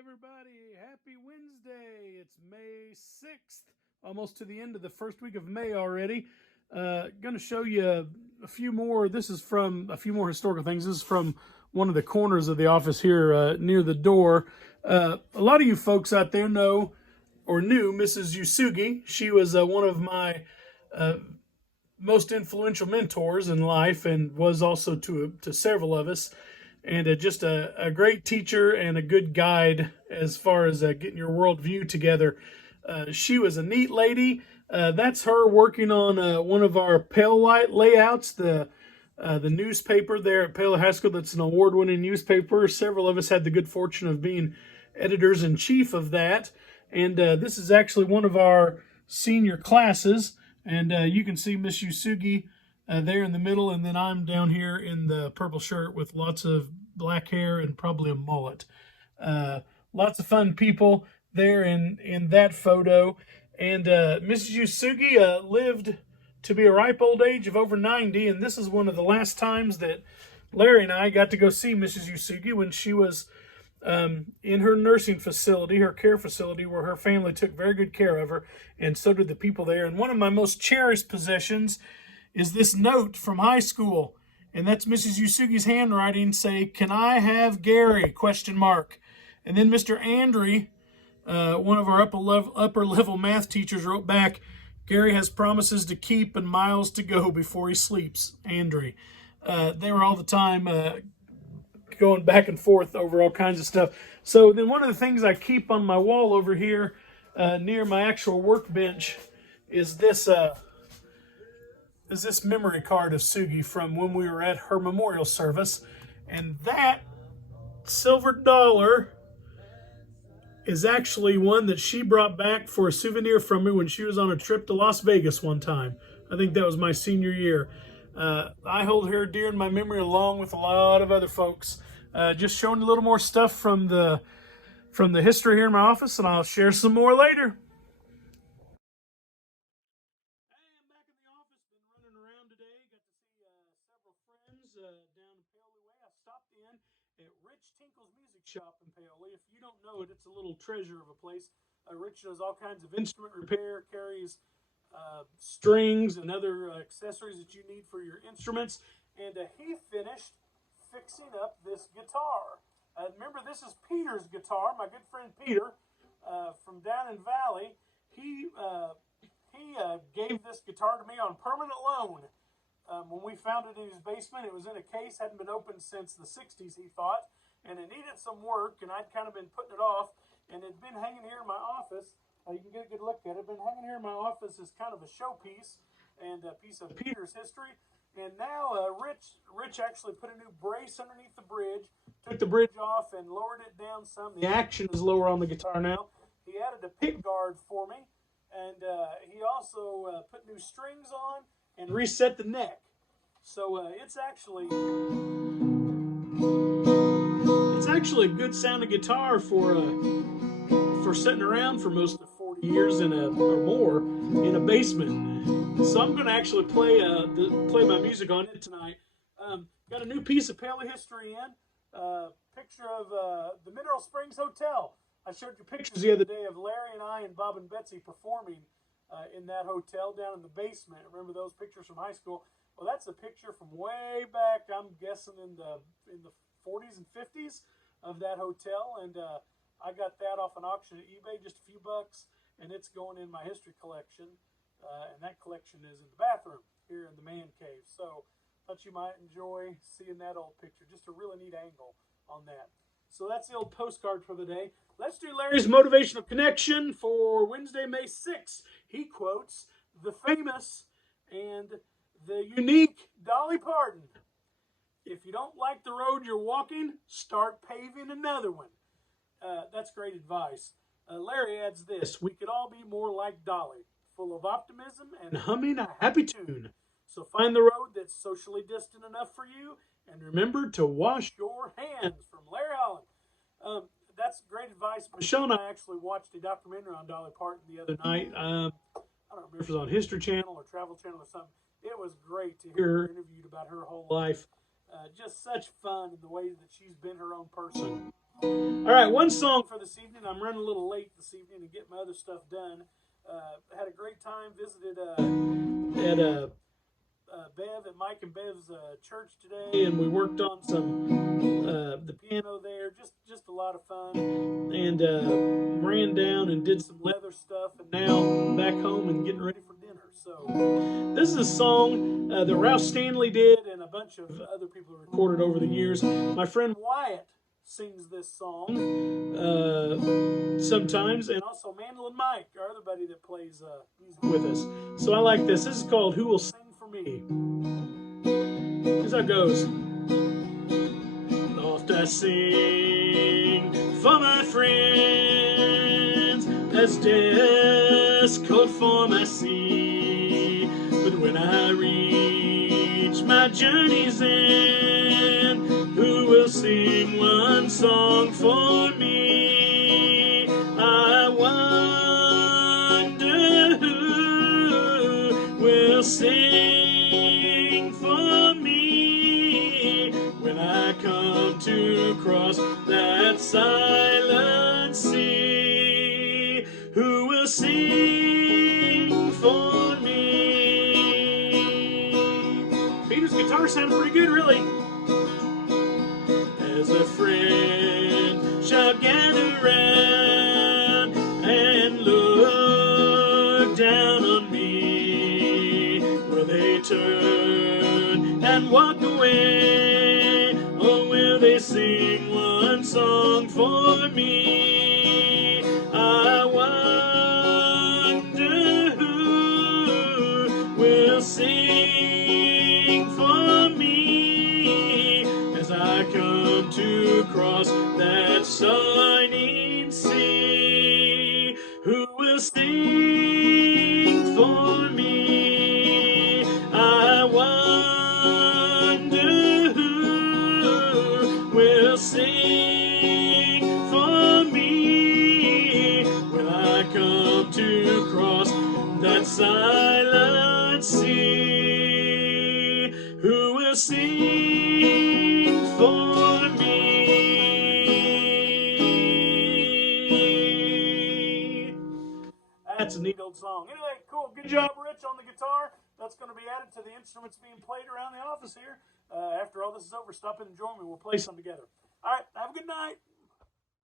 everybody. Happy Wednesday. It's May 6th, almost to the end of the first week of May already. Going to show you a few more. This is from a few more historical things. This is from one of the corners of the office here near the door. A lot of you folks out there know or knew Mrs. Usugi. She was one of my most influential mentors in life and was also to several of us, and just a great teacher and a good guide as far as getting your worldview together. She was a neat lady. That's her working on one of our Pale Light layouts, the newspaper there at Pale High School. That's an award-winning newspaper. Several of us had the good fortune of being editors-in-chief of that. And this is actually one of our senior classes. And you can see Miss Usugi there in the middle, and then I'm down here in the purple shirt with lots of black hair and probably a mullet. Lots of fun people there in that photo. And Mrs. Usugi lived to be a ripe old age of over 90, and this is one of the last times that Larry and I got to go see Mrs. Usugi when she was in her nursing facility, her care facility, where her family took very good care of her, and so did the people there. And one of my most cherished possessions is this note from high school, and that's Mrs. Usugi's handwriting. Say, "Can I have Gary?" ? And then Mr. Andre, one of our upper level math teachers, wrote back, "Gary has promises to keep and miles to go before he sleeps, Andre." They were all the time going back and forth over all kinds of stuff. So then one of the things I keep on my wall over here near my actual workbench is this memory card of Sugi from when we were at her memorial service. And that silver dollar is actually one that she brought back for a souvenir from me when she was on a trip to Las Vegas one time. I think that was my senior year. I hold her dear in my memory along with a lot of other folks. Just showing a little more stuff from the history here in my office, and I'll share some more later. I am back in the office, been running around today. Got to see several friends down in Paoli Way. I stopped in at Rich Tinkle's Music Shop in Paoli. If you don't know it, it's a little treasure of a place. Rich does all kinds of instrument repair, carries strings and other accessories that you need for your instruments. And he finished fixing up this guitar. Remember, this is Peter's guitar, my good friend Peter from down in Valley. He gave this guitar to me on permanent loan. When we found it in his basement, it was in a case, hadn't been opened since the 60s, he thought, and it needed some work, and I'd kind of been putting it off, and it'd been hanging here in my office. You can get a good look at it. Been hanging here in my office as kind of a showpiece and a piece of Peter's history. And now Rich actually put a new brace underneath the bridge, took the bridge off and lowered it down some. The action is lower on the guitar now. He added a pick guard for me, and he also put new strings on and reset the neck. So it's actually a good sounding guitar for sitting around for most of 40 years or more in a basement. So I'm going to actually play my music on it tonight. Got a new piece of Paoli history in. Picture of the Mineral Springs Hotel. I showed you pictures the other day of Larry and I and Bob and Betsy performing in that hotel down in the basement. Remember those pictures from high school? Well, that's a picture from way back, I'm guessing in the 40s and 50s of that hotel. And I got that off an auction at eBay, just a few bucks, and it's going in my history collection. And that collection is in the bathroom here in the man cave. So thought you might enjoy seeing that old picture. Just a really neat angle on that. So that's the old postcard for the day. Let's do Larry's motivational connection for Wednesday, May 6th. He quotes the famous and the unique Dolly Parton. "If you don't like the road you're walking, start paving another one." That's great advice. Larry adds this: "We could all be more like Dolly, full of optimism and humming a happy tune. So find the road that's socially distant enough for you, and remember to wash your hands." From Larry Holland. That's great advice. Michelle and I actually watched a documentary on Dolly Parton the other night. I don't remember if it was on History Channel or Travel Channel or something. It was great to hear her interviewed about her whole life. Just such fun in the way that she's been her own person. All right, one song for this evening. I'm running a little late this evening to get my other stuff done. Had a great time. Visited at Bev at Mike and Bev's church today, and we worked on some the piano there. Just a lot of fun, and ran down and did some leather stuff, and now back home and getting ready for dinner. So this is a song that Ralph Stanley did, and a bunch of other people recorded over the years. My friend Wyatt sings this song sometimes, and also Mandolin Mike, our other buddy that plays music with us. So I like this. This is called "Who Will Sing for Me." Here's how it goes. Oft I sing for my friends, as death called for my sea. But when I reach my journey's end, who will sing one song for me? I wonder who will sing for me when I come to cross that silent sea. Who will sing for me? Peter's guitar sounded pretty good, really. As a friend shall gather round and look down on me, will they turn and walk away, or will they sing one song for me? I wonder who will sing for me as I come to cross that shining sea. Who will sing for me? I wonder who will sing for me when I come to cross that silent sea. Who will sing for me? That's a neat old song. Anyway, cool. Good job, Rich, on the guitar. That's going to be added to the instruments being played around the office here. After all this is over, stop in and join me. We'll play some together. All right, have a good night.